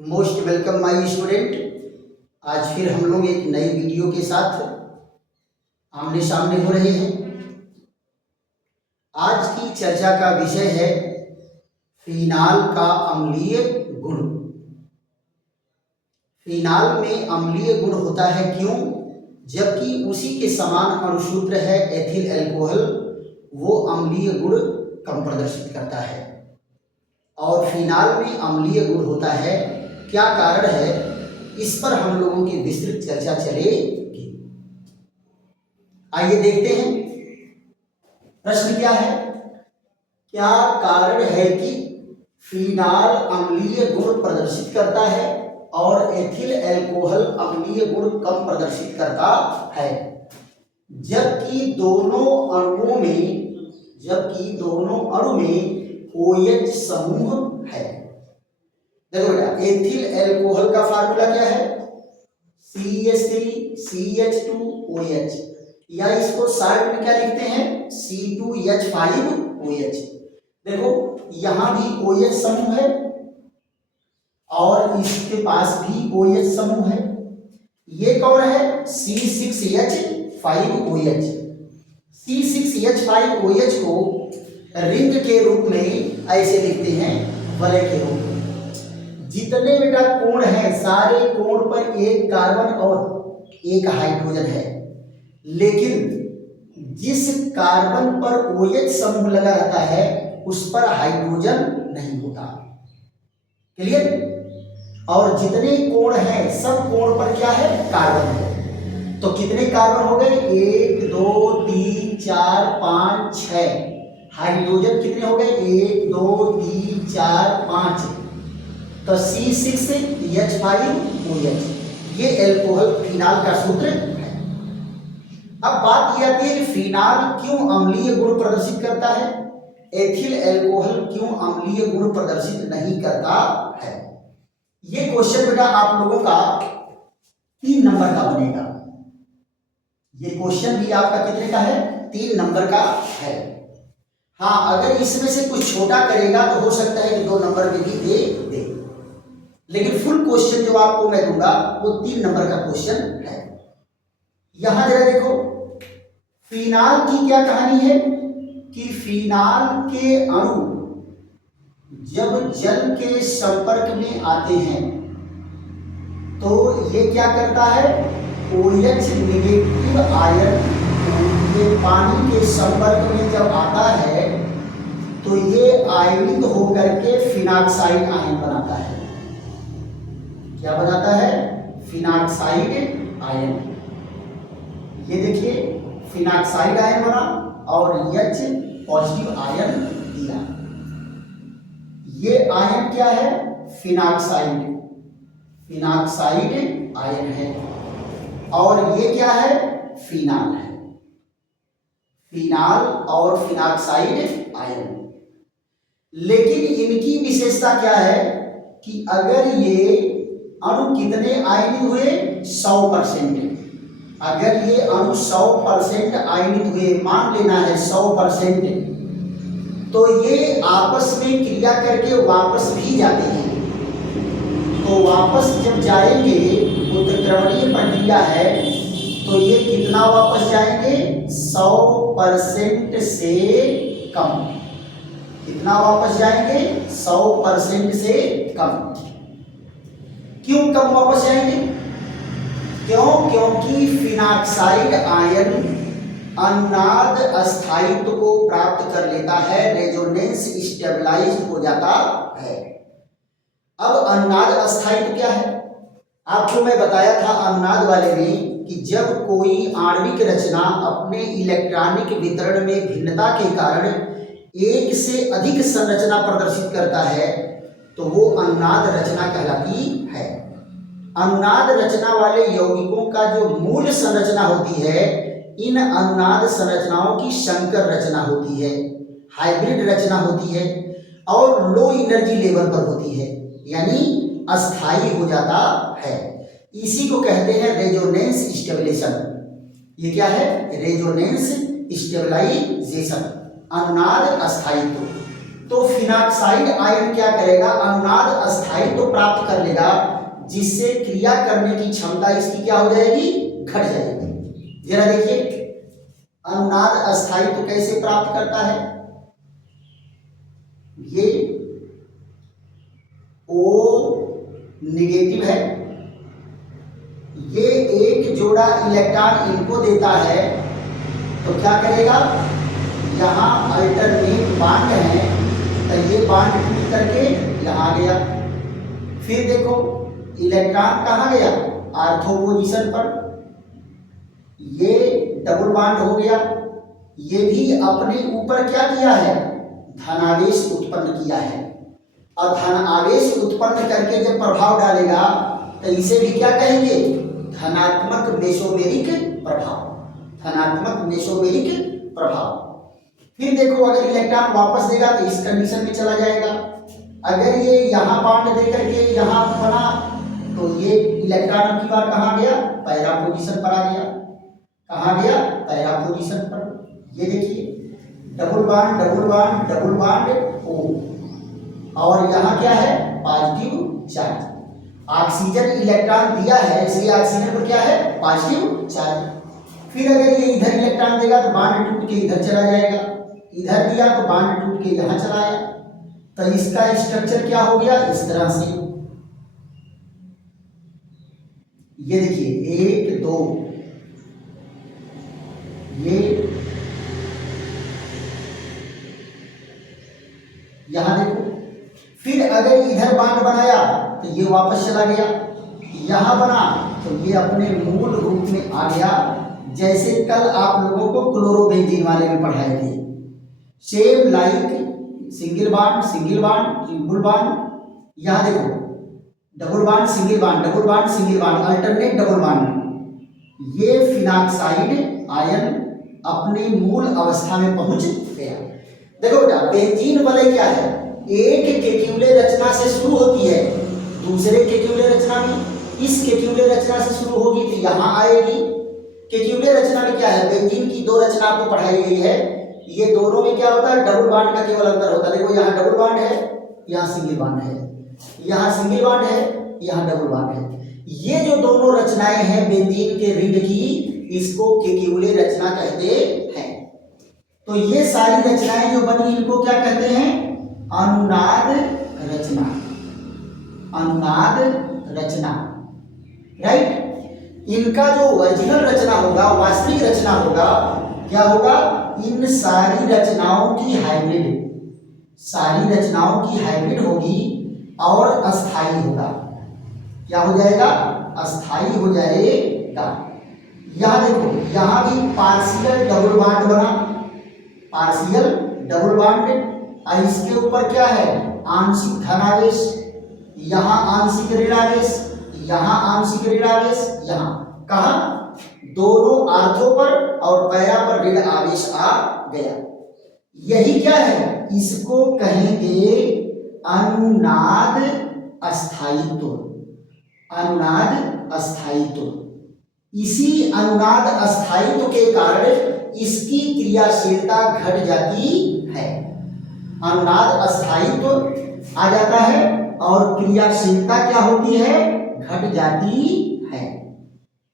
Most welcome my student. आज फिर हम लोग एक नई वीडियो के साथ आमने सामने हो रहे हैं। आज की चर्चा का विषय है फिनाल का अम्लीय गुण। फिनाल में अम्लीय गुण होता है क्यों? जबकि उसी के समान अणुसूत्र है एथिल एल्कोहल, वो अम्लीय गुण कम प्रदर्शित करता है। और फिनाल में अम्लीय गुण होता है, क्या कारण है, इस पर हम लोगों की विस्तृत चर्चा चलेगी। आइए देखते हैं प्रश्न क्या है। क्या कारण है कि फिनाल अम्लीय गुण प्रदर्शित करता है और एथिल एल्कोहल अम्लीय गुण कम प्रदर्शित करता है, जबकि दोनों अणु में OH समूह है। देखो बेटा, एथिल एल्कोहल का फार्मूला क्या है? CH3 CH2OH, या इसको शॉर्ट में क्या लिखते हैं? C2H5OH। देखो यहां भी OH समूह है और इसके पास भी OH समूह है। ये कौन है? C6H5OH। C6H5OH को रिंग के रूप में ऐसे लिखते हैं, वलय के रूप में। जितने बेटा कोण हैं, सारे कोण पर एक कार्बन और एक हाइड्रोजन है, लेकिन जिस कार्बन पर OH समूह लगा रहता है उस पर हाइड्रोजन नहीं होता। क्लियर? और जितने कोण हैं सब कोण पर क्या है? कार्बन है। तो कितने कार्बन हो गए? 1 2 3 4 5 6। हाइड्रोजन कितने हो गए? 1 2 3 4 5। तो C6H5OH ये एल्कोहल फिनाल का सूत्र है। अब बात यह आती है कि फिनाल क्यों अम्लीय गुण प्रदर्शित करता है, एथिल एल्कोहल क्यों अम्लीय गुण प्रदर्शित नहीं करता है। ये क्वेश्चन बेटा आप लोगों का 3 नंबर का बनेगा। ये क्वेश्चन भी आपका कितने का है? 3 नंबर का है। हाँ, अगर इसमें से कुछ छोटा करेगा तो हो सकता है कि 2 नंबर में भी दे, लेकिन फुल क्वेश्चन जो आपको मैं दूंगा वो 3 नंबर का क्वेश्चन है। यहां जरा देखो, फिनाल की क्या कहानी है कि फिनाल के अणु जब जल के संपर्क में आते हैं तो ये क्या करता है? OH नेगेटिव आयन ये पानी के संपर्क में जब आता है तो ये आयनित होकर के फिनाक्साइड आयन बनाता है। क्या बनाता है? Phenoxide ion. ये देखिए, फिनाक्साइड आयन बना और H पॉजिटिव आयन दिया। ये आयन क्या है? फिनाक्साइड आयन है। और ये क्या है? फिनाल है। फिनाल और फिनाक्साइड आयन। लेकिन इनकी विशेषता क्या है कि अगर ये अणु कितने आयनित हुए? 100%। अगर ये अणु 100% आयनित हुए, मान लेना है 100%, तो ये आपस में क्रिया करके वापस भी जाते हैं। तो वापस जब जाएंगे, उत्क्रमणीय प्रक्रिया है, तो ये कितना वापस जाएंगे? 100% से कम। कितना वापस जाएंगे? 100% से कम। क्यों कम वापस जाएंगे? क्योंकि फिनाक्साइड आयन अन्नाद अस्थायित्व को प्राप्त कर लेता है, रेजोनेंस स्टेबलाइज्ड हो जाता है। अब अन्नाद अस्थायित्व क्या है? आपको मैं बताया था अन्नाद वाले में कि जब कोई आणविक रचना अपने इलेक्ट्रॉनिक वितरण में भिन्नता के कारण एक से अधिक संरचना प्रदर्शित करता है तो वो अन्नाद रचना कहलाती है। अन्नाद रचना वाले यौगिकों का जो मूल संरचना होती है, इन अन्नाद संरचनाओं की संकर रचना होती है, हाइब्रिड रचना होती है और लो एनर्जी लेवल पर होती है, यानी अस्थाई हो जाता है। इसी को कहते हैं रेजोनेंस स्टेबलाइजेशन। ये क्या है? रेजोनेंस स्टेबलाइजेशन, अन्नाद अस्थायित्व। तो फिनाक्साइड आयन क्या करेगा, अनुनाद अस्थायित्व प्राप्त कर लेगा, जिससे क्रिया करने की क्षमता इसकी क्या हो जाएगी, घट जाएगी। जरा देखिए अनुनाद अस्थायित्व कैसे प्राप्त करता है, ये O निगेटिव है, ये एक जोड़ा इलेक्ट्रॉन इनको देता है, तो क्या करेगा, यहाँ अल्टरनेट बांड है, तो ये बांड टूट करके यहाँ गया। फिर देखो इलेक्ट्रॉन कहाँ गया, आर्थो पोजीशन पर, ये डबल बांड हो गया, ये भी अपने ऊपर क्या किया है, धनावेश उत्पन्न किया है, और धन आवेश उत्पन्न करके जब प्रभाव डालेगा तो इसे भी क्या कहेंगे, धनात्मक मेसोमेरिक प्रभाव, धनात्मक मेसोमेरिक प्रभाव। फिर देखो अगर इलेक्ट्रॉन वापस देगा तो इस कंडीशन में चला जाएगा, अगर ये यहाँ बांड दे करके यहाँ बना तो ये इलेक्ट्रॉन की बार कहाँ गया, पैरा पोजीशन पर आ गया, कहाँ गया, पैरा पोजीशन पर। ये देखिए double bond double bond double bond O, और यहाँ क्या है, पॉजिटिव चार्ज, ऑक्सीजन इलेक्ट्रॉन दिया है इसलिए ऑक्सीजन पर क्या है, पॉजिटिव चार्ज। फिर अगर ये इधर इलेक्ट्रॉन देगा तो बांड टूट के इधर चला जाएगा, इधर दिया तो बांड टूट के यहाँ चला आया, तो इसका स्ट्रक्चर क्या हो गया, इस तरह से। ये देखिए 1 2, ये यहां देखो, फिर अगर इधर बांड बनाया तो ये वापस चला गया, यहां बना तो ये अपने मूल रूप में आ गया, जैसे कल आप लोगों को क्लोरोबेंजीन वाले में पढ़ाए थे, same like single bond triple bond, यहां देखो double bond single bond double bond single bond alternate double bond. ये फिनाक्साइड आयन अपने मूल अवस्था में पहुंच गया। देखो बेटा बेंजीन वाले क्या है, एक केक्यूले रचना से शुरू होती है, दूसरे केक्यूले रचना में, इस केक्यूले रचना से शुरू होगी तो यहाँ आएगी। केक्यूले रचना में क्या है, बेंजीन की 2 रचना आपको पढ़ाई गई है, ये दोनों में क्या होता है, डबल बांड का केवल अंतर होता है। देखो यहाँ डबल बांड है, यहाँ सिंगल बांड है, यहाँ सिंगल बांड है, यहाँ डबल बांड है। ये जो दोनों रचनाएं हैं बेंजीन के रिंग की, इसको केक्यूले रचना कहते हैं। तो ये सारी रचनाएं जो बनी इनको क्या कहते हैं, अनुनाद रचना, अनुनाद रचना, राइट। इनका जो ओरिजिनल रचना होगा, वास्तविक रचना होगा, क्या होगा, इन सारी रचनाओं की हाइब्रिड, सारी रचनाओं की हाइब्रिड होगी और अस्थाई होगा। क्या हो जाएगा, अस्थाई हो जाएगा। यहां देखो यहां भी पार्शियल डबल बॉन्ड बना, पार्शियल डबल बॉन्ड, और इसके ऊपर क्या है, आंशिक धनावेश, यहाँ आंशिक ऋणावेश, यहाँ आंशिक ऋणावेश, यहाँ कहा, दोनों आर्थों पर और पैरा पर ऋण आवेश आ गया। यही क्या है, इसको कहेंगे अनुनाद अस्थायित्व, अनुनाद अस्थायित्व। इसी अनुनाद अस्थायित्व के कारण इसकी क्रियाशीलता घट जाती है, अनुनाद अस्थायित्व आ जाता है और क्रियाशीलता क्या होती है, घट जाती है,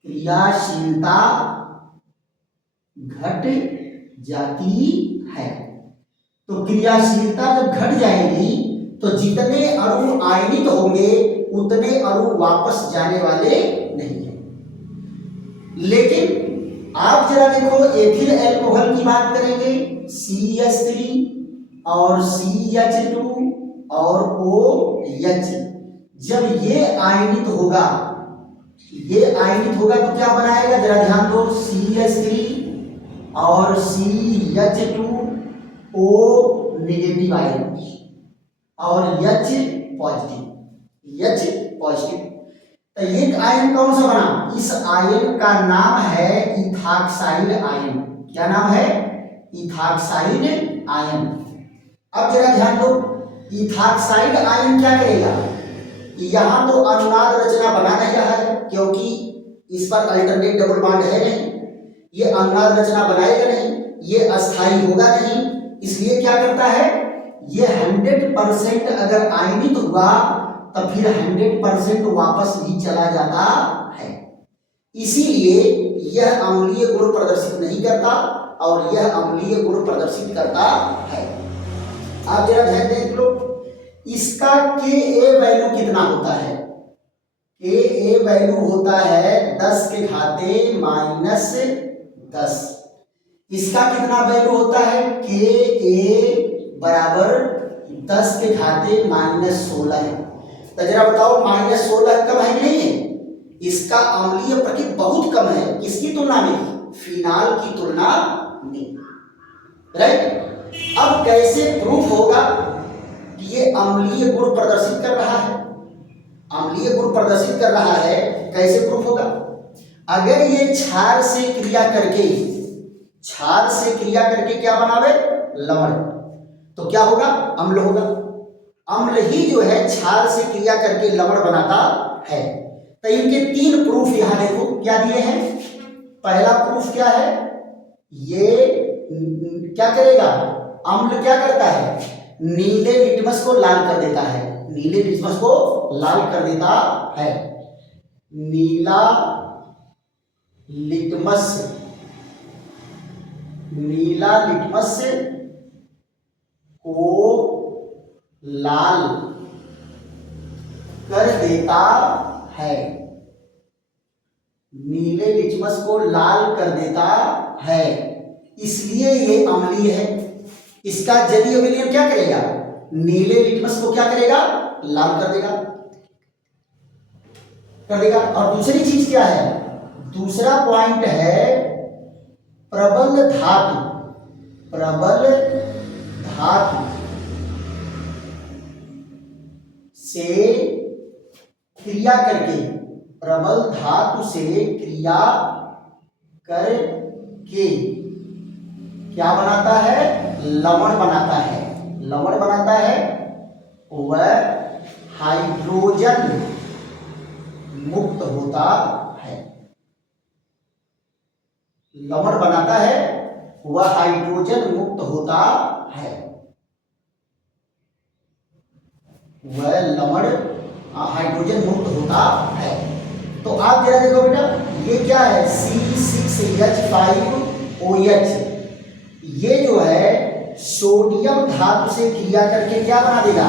क्रियाशीलता घट जाती है। तो क्रियाशीलता जब घट जाएगी तो जितने अणु आयनित होंगे उतने अणु वापस जाने वाले नहीं है। लेकिन आप जरा देखो एथिल अल्कोहल की बात करेंगे, CH3 और CH2 और OH, जब ये आयनित होगा, ये आयनित होगा तो क्या बनाएगा, जरा ध्यान दो, CH3 और CH2 O नेगेटिव आयन और H पॉजिटिव, H पॉजिटिव। तो एक आयन कौन सा बना, इस आयन का नाम है इथाक्साइड आयन। क्या नाम है, इथाक्साइड आयन। अब जरा ध्यान दो, इथाक्साइड आयन क्या करेगा, यहां तो अनुनाद रचना बना नहीं रहा है क्योंकि इस पर अल्टरनेट डबल बॉन्ड है नहीं, ये अनुनाद रचना बनाएगा नहीं, ये अस्थाई होगा नहीं, इसलिए क्या करता है, ये 100% अगर आयनित हुआ तो फिर 100% वापस भी चला जाता है। इसीलिए यह अम्लीय गुण प्रदर्शित नहीं करता और यह अम्लीय गुण प्रदर्शित करता है। आप जरा ध्यान देख लो, इसका Ka वैल्यू कितना होता है? Ka वैल्यू होता है 10 के घाते -10। इसका कितना वैल्यू होता है? Ka बराबर 10 के घाते -16 है। तो जरा बताओ -16 कम है कि नहीं है? इसका अम्लीय प्रकृति बहुत कम है। किसकी तुलना में? फिनाल की तुलना में, राइट। अब कैसे प्रूफ होगा कि ये अम्लीय गुण प्रदर्शित कर रहा है? अम्लीय गुण प्रदर्शित कर रहा है, कैसे प्रूफ होगा? अगर ये क्षार से क्रिया करके क्या बनावे? लवण, तो क्या होगा? अम्ल होगा। अम्ल ही जो है क्षार से क्रिया करके लवण बनाता है। तो इनके 3 प्रूफ यहां देखो क्या दिए हैं। पहला प्रूफ क्या है? ये क्या करेगा? अम्ल क्या करता है? नीले लिटमस को लाल कर देता है। नीले लिटमस को लाल कर देता है। नीला लिटमस को लाल कर देता है। नीले लिटमस को लाल कर देता है, इसलिए ये अम्लीय है। इसका जलीय विलयन क्या करेगा? नीले लिटमस को क्या करेगा? लाल कर देगा। और दूसरी चीज क्या है? दूसरा पॉइंट है प्रबल धातु से क्रिया करके, प्रबल धातु से क्रिया करके क्या बनाता है? लवण बनाता है। वह हाइड्रोजन मुक्त होता है। लवण बनाता है, वह हाइड्रोजन मुक्त होता है। वह लवण हाइड्रोजन मुक्त होता है। तो आप जरा देखो बेटा, ये क्या है? C6H5OH। ये जो है सोडियम धातु से क्रिया करके क्या बना देगा?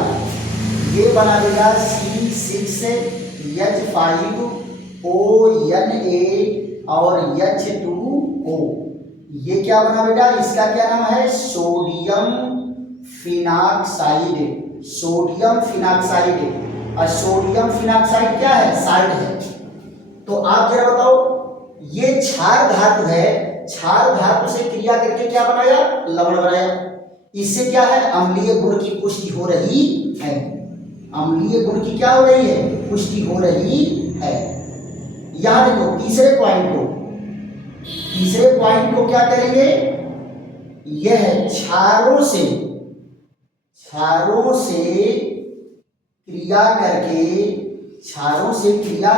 ये बना देगा C6H5ONa और H2O। ये क्या बना बेटा? इसका क्या नाम है? Sodium phenoxide. और सोडियम फिनाक्साइड क्या है? साल्ट है। तो आप जरा बताओ, ये क्षार धातु है, क्षार धातु से क्रिया करके क्या बनाया? लवण बनाया। इससे क्या है? अम्लीय गुण की पुष्टि हो रही है। अम्लीय गुण की क्या हो रही है? पुष्टि हो रही है। यहां देखो तीसरे पॉइंट को क्या करेंगे? यह क्षारों से क्रिया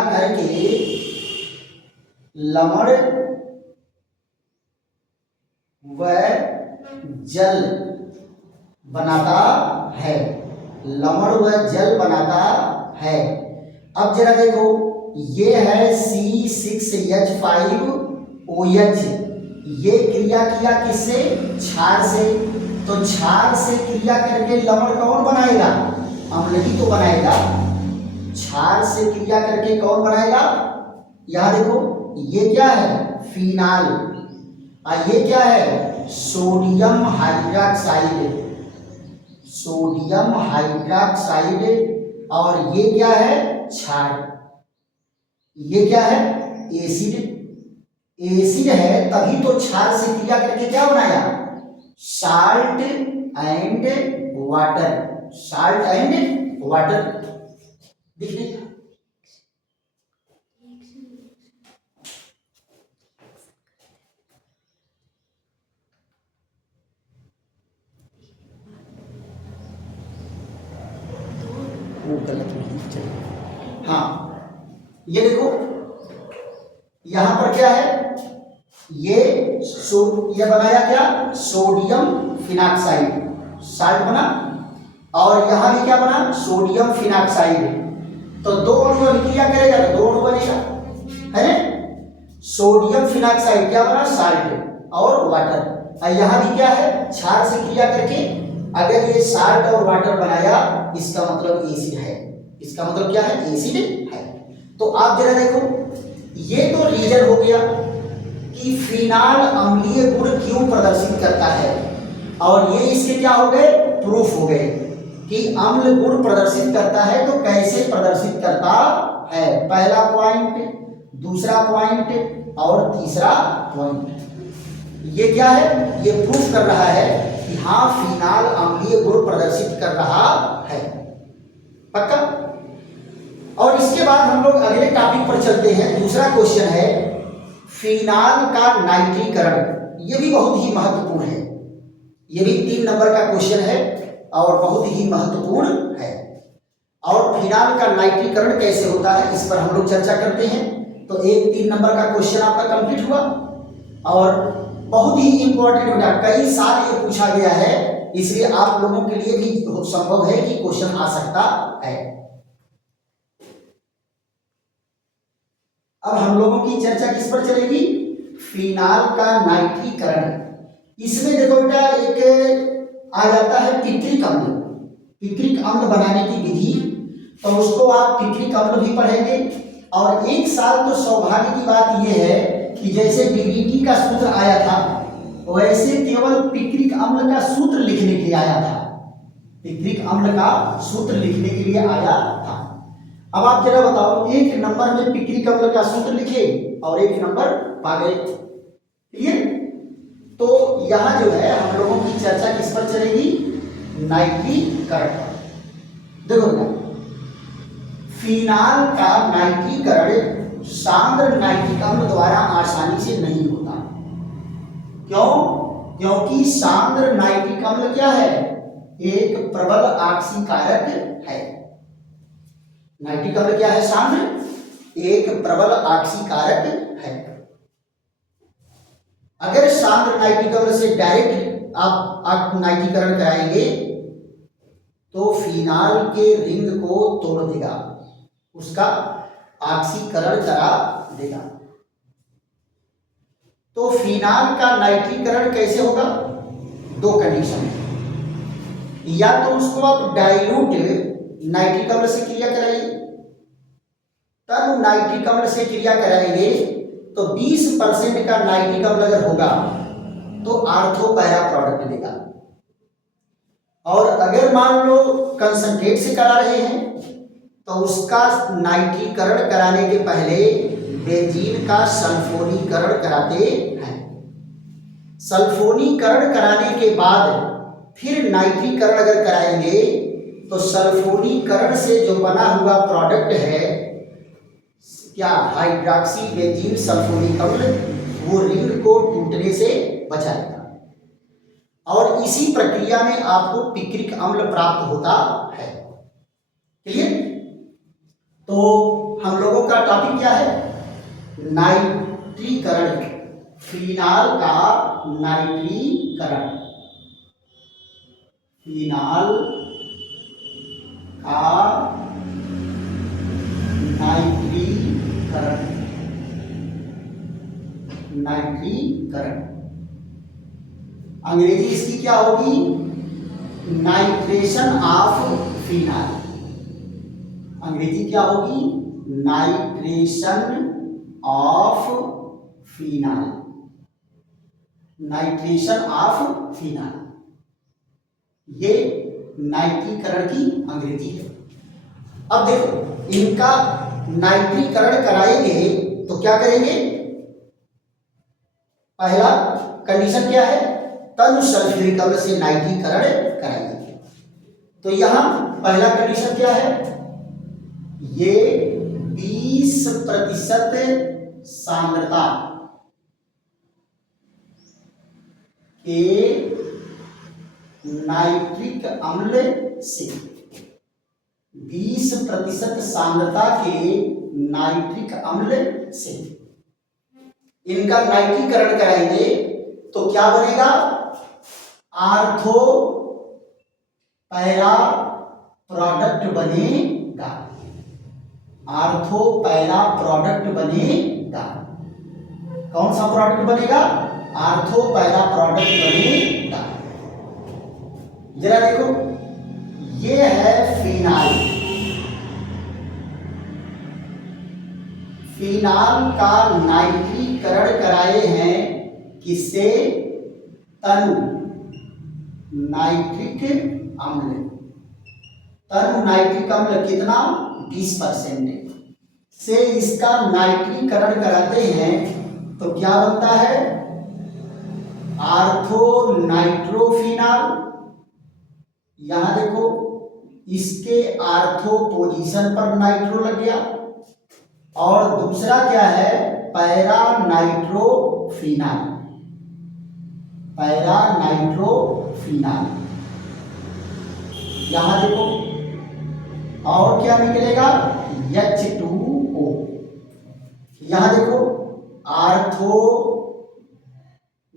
करके लवण व जल बनाता है। अब जरा देखो, ये है C6H5OH। ये क्रिया किया किससे? क्षार से। तो क्षार से क्रिया करके लवण कौन बनाएगा? अम्ल ही तो बनाएगा। क्षार से क्रिया करके कौन बनाएगा? यहां देखो, ये क्या है? फिनाल। और ये क्या है? Sodium hydroxide. और ये क्या है? क्षार। ये क्या है? एसिड है, तभी तो क्षार से क्रिया करके क्या बनाया? Salt and water. दिख रही? वो गलत नहीं चलेगा। हाँ, ये देखो, यहां पर क्या है? ये बनाया क्या? सोडियम फिनाक्साइड, साल्ट बना। और यहां भी क्या बना, सोडियम फिनॉक्साइड। तो दो अणु अभिक्रिया करेगा तो दो अणु बनेगा, है ना। सोडियम फिनॉक्साइड क्या बना, साल्ट और वाटर। और यहां भी क्या है, क्षार से क्रिया करके अगर ये साल्ट और वाटर बनाया, इसका मतलब एसिड है। इसका मतलब क्या है, एसिड है। तो आप जरा देखो, ये तो रीजन हो गया कि फिनाल अम्लीय गुण क्यों प्रदर्शित करता है, और ये इसके क्या हो गए, प्रूफ हो गए कि अम्ल गुण प्रदर्शित करता है तो कैसे प्रदर्शित करता है। पहला पॉइंट, दूसरा पॉइंट और तीसरा पॉइंट, ये क्या है, ये प्रूफ कर रहा है कि हाँ फिनाल अम्लीय गुण प्रदर्शित कर रहा है। पक्का। और इसके बाद हम लोग अगले टॉपिक पर चलते हैं। दूसरा क्वेश्चन है फिनाल का नाइट्रीकरण। ये भी बहुत ही महत्वपूर्ण है, ये भी 3 नंबर का क्वेश्चन है और बहुत ही महत्वपूर्ण है। और फिनाल का नाइट्रीकरण कैसे होता है, इस पर हम लोग चर्चा करते हैं। तो एक 3 नंबर का क्वेश्चन आपका कंप्लीट हुआ, और बहुत ही इंपॉर्टेंट बेटा, कई साल ये पूछा गया है, इसलिए आप लोगों के लिए भी संभव है कि क्वेश्चन आ सकता है। अब हम लोगों की चर्चा किस पर चलेगी, फिनाल का नाइट्रीकरण। इसमें देखो बेटा, एक आ जाता है पित्रिक अम्ल। पित्रिक अम्ल बनाने की विधि, तो उसको आप पित्रिक अम्ल भी पढ़ेंगे। और एक साल तो सौभाग्य की बात यह है कि जैसे डीडीटी का सूत्र आया था, वैसे केवल पित्रिक अम्ल का सूत्र लिखने के लिए आया था। पित्रिक अम्ल का सूत्र लिखने के लिए आया था। अब आप जरा बताओ, एक नंबर में पित्रिक अम्ल का सूत्र लिखे और एक नंबर पा गए, क्लियर। तो यहां जो है हम लोगों की चर्चा किस पर चलेगी, नाइट्रीकरण। देखो बेटा, फिनाल का नाइट्रीकरण सांद्र नाइट्रिक अम्ल द्वारा आसानी से नहीं होता। क्यों? क्योंकि सांद्र नाइट्रिक अम्ल क्या है, एक प्रबल ऑक्सीकारक है। नाइट्रिक अम्ल क्या है, सांद्र एक प्रबल ऑक्सीकारक है। अगर सांद्र नाइट्रिक अम्ल से डायरेक्ट आप नाइट्रीकरण कराएंगे तो फिनाल के रिंग को तोड़ देगा, उसका ऑक्सीकरण करा देगा। तो फिनाल का नाइट्रीकरण कैसे होगा, 2 कंडीशन है। या तो उसको आप डाइल्यूट नाइट्रिक अम्ल से क्रिया कराइए, तब नाइट्रिक अम्ल से क्रिया कराएंगे तो 20% का नाइट्रिक अम्ल अगर होगा तो आर्थो पैरा प्रोडक्ट देगा। और अगर मान लो कंसंट्रेट से करा रहे हैं तो उसका नाइट्रीकरण कराने के पहले बेंजीन का सल्फोनीकरण कराते हैं। सल्फोनीकरण कराने के बाद फिर नाइट्रीकरण अगर कराएंगे तो सल्फोनीकरण से जो बना हुआ प्रोडक्ट है क्या, हाइड्रॉक्सी बेंजीन सल्फोनिक अम्ल, वो रिंग को टूटने से बचाएगा। और इसी प्रक्रिया में आपको पिक्रिक अम्ल प्राप्त होता है, क्लियर। तो हम लोगों का टॉपिक क्या है, नाइट्रीकरण, फिनाल का नाइट्रीकरण। फिनाल का नाइट्रीकरण, नाइट्रीकरण अंग्रेजी इसकी क्या होगी, नाइट्रेशन ऑफ फिनाल। अंग्रेजी क्या होगी, nitration of phenol, nitration of phenol, ये नाइट्रीकरण की अंग्रेजी है। अब देखो, इनका नाइट्रीकरण कराएंगे तो क्या करेंगे, पहला कंडीशन क्या है, तनु सल्फ्यूरिक अम्ल से नाइट्रीकरण कराएंगे। तो यहां पहला कंडीशन क्या है, ये 20% सांद्रता के नाइट्रिक अम्ल से, 20% सांद्रता के नाइट्रिक अम्ल से इनका नाइट्रीकरण कराएंगे तो क्या बनेगा, आर्थो पैरा प्रोडक्ट बनेगा, आर्थो पैरा प्रोडक्ट बनेगा। कौन सा प्रोडक्ट बनेगा? आर्थो पैरा प्रोडक्ट बनेगा। जरा देखो, ये है फिनाल। फिनाल का नाइट्रीकरण कराए हैं किससे? तनु नाइट्रिक अम्ल। तनु नाइट्रिक अम्ल कितना? 20% से इसका नाइट्रीकरण कराते हैं तो क्या बनता है? Ortho nitrophenol. यहां देखो, इसके आर्थो पोजीशन पर नाइट्रो लग गया। और दूसरा क्या है? Para nitrophenol. Para nitrophenol. यहां देखो, और क्या निकलेगा? H2O। यहां देखो, आर्थो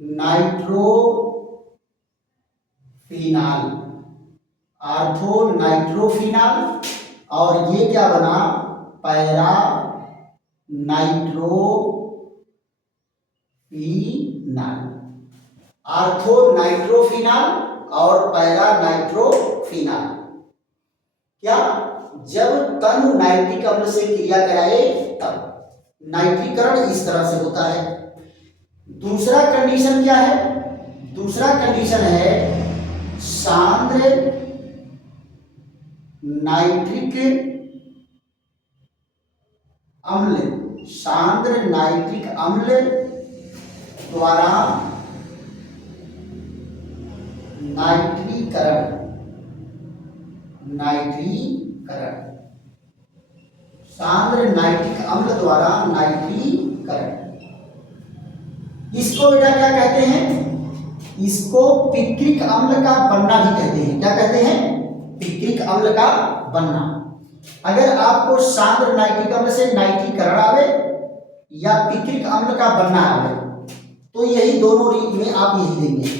नाइट्रोफिनाल, आर्थो नाइट्रोफिनाल। और ये क्या बना? Para nitrophenol. आर्थो नाइट्रोफिनाल और पैरा नाइट्रोफिनाल। क्या? जब तनु नाइट्रिक अम्ल से क्रिया कराए तब नाइट्रीकरण इस तरह से होता है। दूसरा कंडीशन क्या है? दूसरा कंडीशन है सांद्र नाइट्रिक अम्ल। सांद्र नाइट्रिक अम्ल द्वारा नाइट्रीकरण। नाइट्रीकरण, सांद्र नाइट्रिक अम्ल द्वारा नाइट्रीकरण। इसको बेटा क्या कहते हैं? इसको पिक्रिक अम्ल का बनना भी कहते हैं। क्या कहते हैं? पिक्रिक अम्ल का बनना। अगर आपको सांद्र नाइट्रिक अम्ल से नाइट्रीकरण आवे या पिक्रिक अम्ल का बनना आवे तो यही दोनों में आप यही देंगे।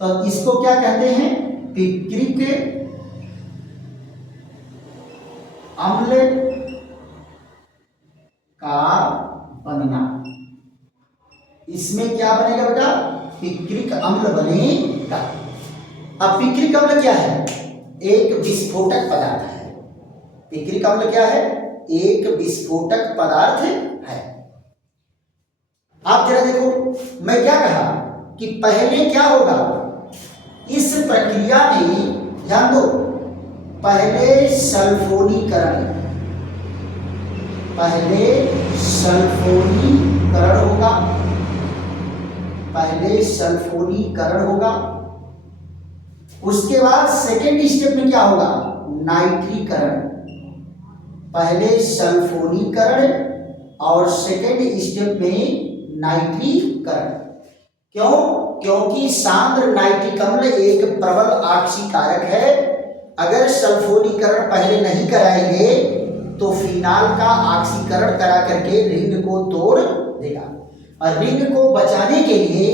तो इसको क्या कहते हैं? पिक्रिक अम्ल का बनना। इसमें क्या बनेगा बेटा? पिक्रिक अम्ल बनेगा। अब पिक्रिक अम्ल क्या है? एक विस्फोटक पदार्थ है। पिक्रिक अम्ल क्या है? एक विस्फोटक पदार्थ है। आप जरा देखो, मैं क्या कहा कि पहले क्या होगा इस प्रक्रिया में? ध्यान दो, पहले सल्फोनीकरण, पहले सल्फोनीकरण होगा, पहले सल्फोनीकरण होगा। उसके बाद सेकेंड स्टेप में क्या होगा? नाइट्रीकरण। पहले सल्फोनीकरण और सेकेंड स्टेप में नाइट्रीकरण। क्यों? क्योंकि सांद्र नाइट्रिक अम्ल एक प्रबल आक्सीकारक है। अगर सल्फोनीकरण पहले नहीं कराएंगे तो फिनाल का ऑक्सीकरण करा करके रिंग को तोड़ देगा। और रिंग को बचाने के लिए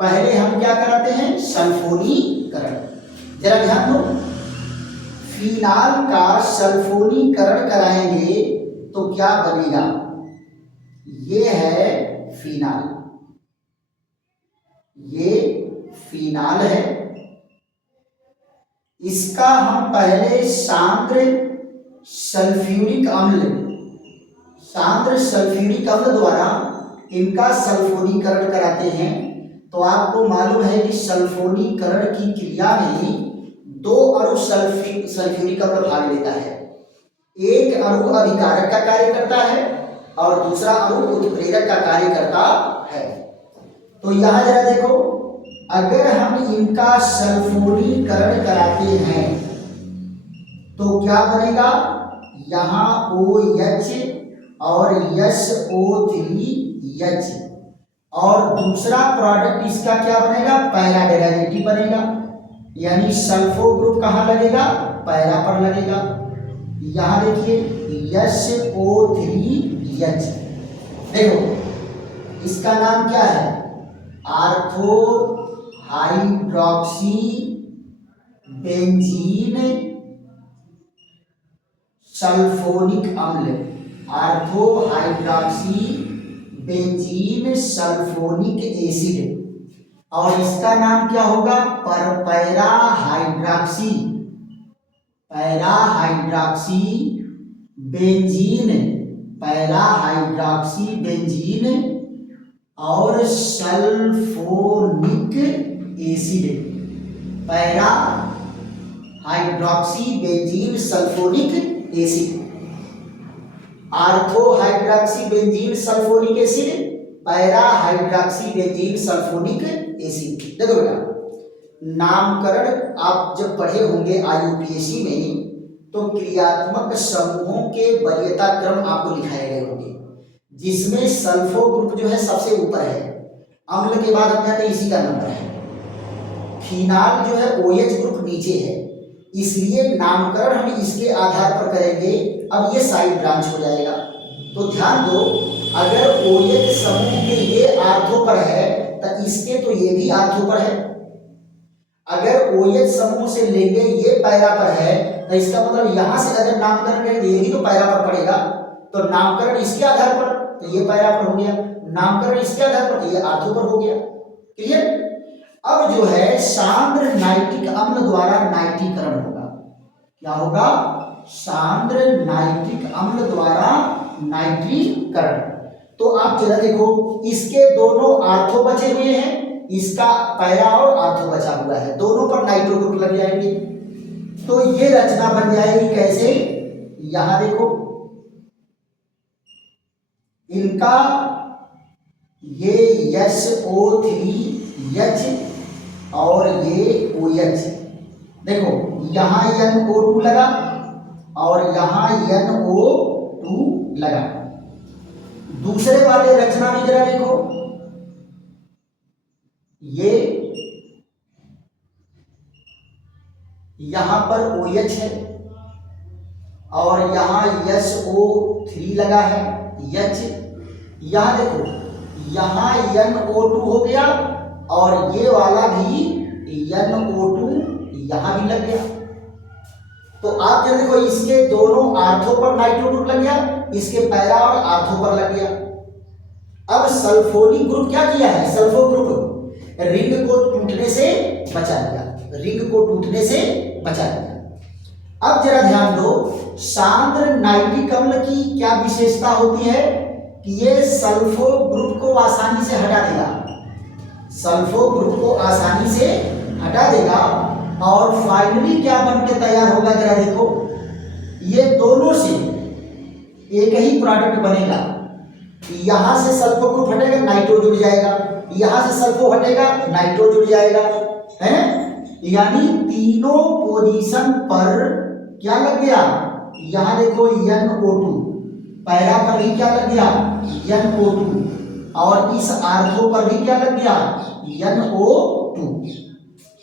पहले हम क्या कराते हैं? सल्फोनीकरण। जरा ध्यान दो, फिनाल का सल्फोनीकरण कराएंगे तो क्या बनेगा? ये है फिनाल, ये फिनाल है। इसका हम पहले सांद्र सल्फ्यूरिक अम्ल, सांद्र सल्फ्यूरिक अम्ल द्वारा इनका सल्फोनीकरण कराते हैं। तो आपको मालूम है कि सल्फोनीकरण की क्रिया में 2 अणु सल्फ्यूरिक अम्ल भाग लेता है। एक अणु अभिकारक का कार्य करता है और दूसरा अणु उत्प्रेरक का कार्य करता है। तो यहां जरा देखो, अगर हम इनका सल्फोनीकरण कराते हैं तो क्या बनेगा? यहां OH और SO3H और दूसरा प्रोडक्ट इसका क्या बनेगा? पैरा डेरिवेटिव बनेगा। यानी सल्फो ग्रुप कहां लगेगा? पैरा पर लगेगा। यहां देखिए SO3H। देखो, इसका नाम क्या है? आर्थो हाइड्रोक्सी बेंजीन सल्फोनिक अम्ल, ortho hydroxy benzene sulphonic acid, और इसका नाम क्या होगा, para hydroxy, para hydroxy benzene, para hydroxy benzene और sulphonic acid, para hydroxy benzene sulphonic acid, ortho hydroxy benzene sulphonic acid, para hydroxy benzene sulphonic acid. देखो बेटा, नामकरण आप जब पढ़े होंगे IUPAC में, तो क्रियात्मक समूहों के वरीयता क्रम आपको लिखाए गए होंगे, जिसमें सल्फो ग्रुप जो है सबसे ऊपर है, अम्ल के बाद हम कहते हैं इसी का नंबर है, फिनाल जो है OH ग्रुप नीचे है, इसलिए नामकरण हम इसके आधार पर करेंगे। अब ये साइड ब्रांच हो जाएगा, तो ध्यान दो, अगर OH समूह के ये आर्थो पर है तो इसके तो ये भी आर्थो पर है, अगर OH समूह से लेंगे ये पैरा पर है तो इसका मतलब यहां से अगर नामकरण करेंगे ये भी तो पैरा पर पड़ेगा, तो नामकरण इसके आधार पर तो ये पैरा पर हो गया, नामकरण इसके आधार पर तो ये आर्थो पर हो गया। क्लियर? अब जो है सांद्र नाइट्रिक अम्ल द्वारा नाइट्रीकरण होगा, क्या होगा, सांद्र नाइट्रिक अम्ल द्वारा नाइट्रीकरण। तो आप जरा देखो, इसके दोनों आर्थो बचे हुए हैं, इसका पैरा और आर्थो बचा हुआ है, दोनों पर नाइट्रो ग्रुप लग जाएंगे, तो ये रचना बन जाएगी कैसे, यहां देखो, इनका ये SO3H और ये OH, देखो यहां NO2 लगा और यहां NO2 लगा। दूसरे वाले रचना में जरा देखो, ये यहां पर OH है और यहां SO3 लगा है, H, यहां देखो यहां NO2 हो गया और ये वाला भी NO2 यहां भी लग गया। तो आप जब देखो, इसके दोनों आर्थो पर नाइट्रो ग्रुप लग गया, इसके पैरा और आर्थो पर लग गया। अब सल्फोनिक ग्रुप क्या किया है, सल्फो ग्रुप रिंग को टूटने से बचा लिया, रिंग को टूटने से बचा लिया। अब जरा ध्यान दो, सांद्र नाइट्रिक अम्ल की क्या विशेषता होती है कि ये सल्फो ग्रुप को आसानी से हटा देगा, सल्फो ग्रुप को आसानी से हटा देगा और फाइनली क्या बन के तैयार होगा, जरा देखो, ये दोनों से एक ही प्रोडक्ट बनेगा, यहां से सल्फो ग्रुप हटेगा नाइट्रो जुड़ जाएगा, यहां से सल्फो हटेगा नाइट्रो जुड़ जाएगा, है, यानी तीनों पोजीशन पर क्या लग गया, यहां देखो NO2, पैरा पर भी क्या लग गया, NO2, और इस आर्थो पर भी क्या लग गया, NO2।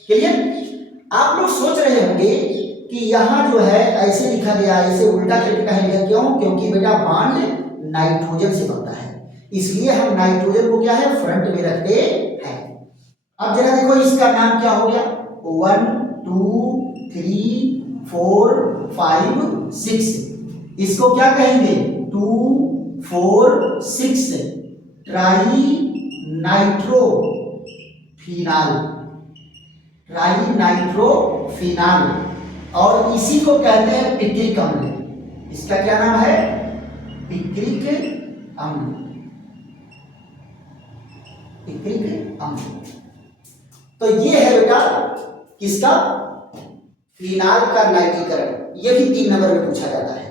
क्लियर? आप लोग सोच रहे होंगे कि यहां जो है ऐसे लिखा गया, ऐसे उल्टा करके कहा गया, क्यों, क्योंकि बेटा बॉन्ड नाइट्रोजन से बनता है, इसलिए हम नाइट्रोजन को क्या है, फ्रंट में रखते हैं। अब जरा देखो, इसका नाम क्या हो गया, 1 2 3 4 5 6, इसको क्या कहेंगे, 2 4 6 trinitrophenol, trinitrophenol, और इसी को कहते हैं पिक्रिक अम्ल। इसका क्या नाम है, पिक्रिक अम्ल, पिक्रिक अम्ल। तो ये है बेटा किसका, फिनाल का नाइट्रीकरण। ये भी 3 नंबर में पूछा जाता है,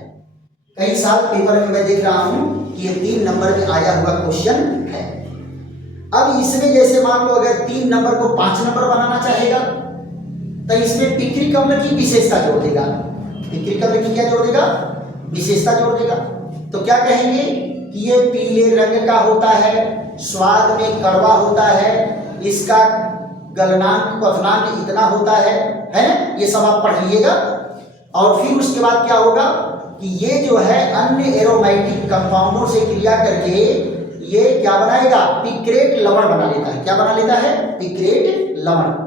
कई साल पेपर में मैं देख रहा हूं कि ये 3 नंबर में आया हुआ क्वेश्चन है। अब इसमें जैसे मान लो अगर 3 नंबर को 5 नंबर बनाना चाहेगा तो इसमें पिक्रिक अम्ल की विशेषता जोड़ देगा, पिक्रिक अम्ल की क्या जोड़ देगा, विशेषता जोड़ देगा। तो क्या कहेंगे कि ये पीले रंग का होता है, स्वाद में कड़वा होता है, इसका गलनांक क्वथनांक इतना होता है ना, ये सब आप पढ़ लीजिएगा। और फिर उसके बाद क्या होगा कि ये जो है अन्य एरोमेटिक कंपाउंडों से क्रिया करके ये क्या बनाएगा, पिक्रेट लवण बना लेता है। क्या बना लेता है, पिक्रेट लवण।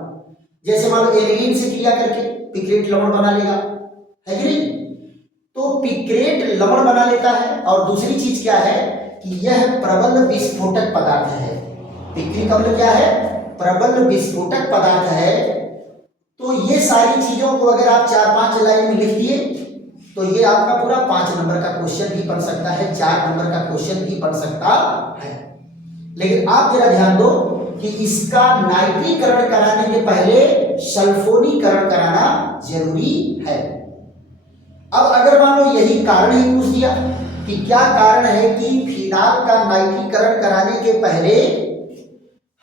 जैसे मान लो एलिनीन से क्रिया करके पिक्रेट लवण बना लेगा, है कि नहीं? तो पिक्रेट लवण बना लेता है। और दूसरी चीज क्या है कि यह प्रबल विस्फोटक पदार्थ है। पिक्रिक अम्ल क्या है? प्रबल विस्फोटक पदार्थ है। तो ये सारी चीजों को अगर आप 4-5 लाइन में लिख दिए तो ये आपका पूरा 5 नंबर का क्वेश्चन भी बन सकता है, 4 नंबर का क्वेश्चन भी बन सकता है। लेकिन आप जरा ध्यान दो कि इसका नाइट्रीकरण कराने के पहले सल्फोनीकरण कराना जरूरी है। अब अगर मान लो यही कारण ही पूछ दिया कि क्या कारण है कि फिनाल का नाइट्रीकरण कराने के पहले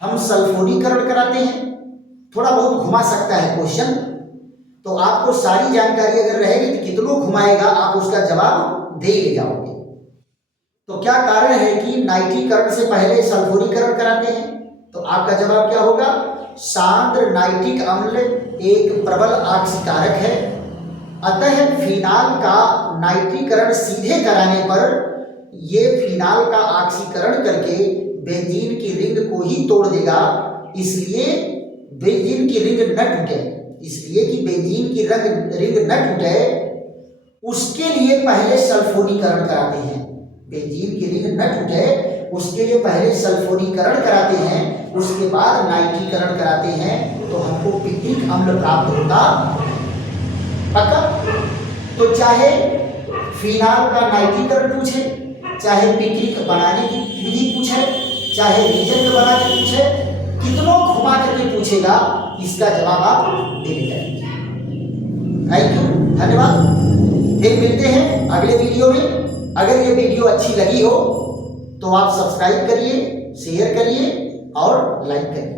हम सल्फोनीकरण कराते हैं, थोड़ा बहुत घुमा सकता है क्वेश्चन। तो आपको सारी जानकारी अगर रहेगी तो कितनों घुमाएगा आप उसका जवाब दे ले जाओगे। तो क्या कारण है कि नाइट्रीकरण से पहले सल्फोनीकरण कराते हैं? तो आपका जवाब क्या होगा? सांद्र नाइट्रिक अम्ल एक प्रबल आक्सीकारक है, अतः फिनाल का नाइट्रीकरण सीधे कराने पर यह फिनाल का ऑक्सीकरण करके बेंजीन की रिंग को ही तोड़ देगा। इसलिए बेंजीन की रिंग न टूटे, इसलिए कि बेंजीन की रिंग न टूटे उसके लिए पहले सल्फोनीकरण कराते हैं। बेंजीन की रिंग न टूटे उसके लिए पहले सल्फोनीकरण कराते हैं, उसके बाद नाइट्रीकरण कराते हैं, तो हमको पिक्रिक अम्ल प्राप्त होता पक्का। तो चाहे फिनाल का नाइट्रीकरण पूछे, चाहे पिक्रिक बनाने की विधि पूछे, चाहे रिएजेंट बना के पूछे, कितनों घुमा करके पूछेगा इसका जवाब आप दे जाएंगे। थैंक यू, धन्यवाद। फिर मिलते हैं अगले वीडियो में। अगर ये वीडियो अच्छी लगी हो तो आप सब्सक्राइब करिए, शेयर करिए और लाइक करिए।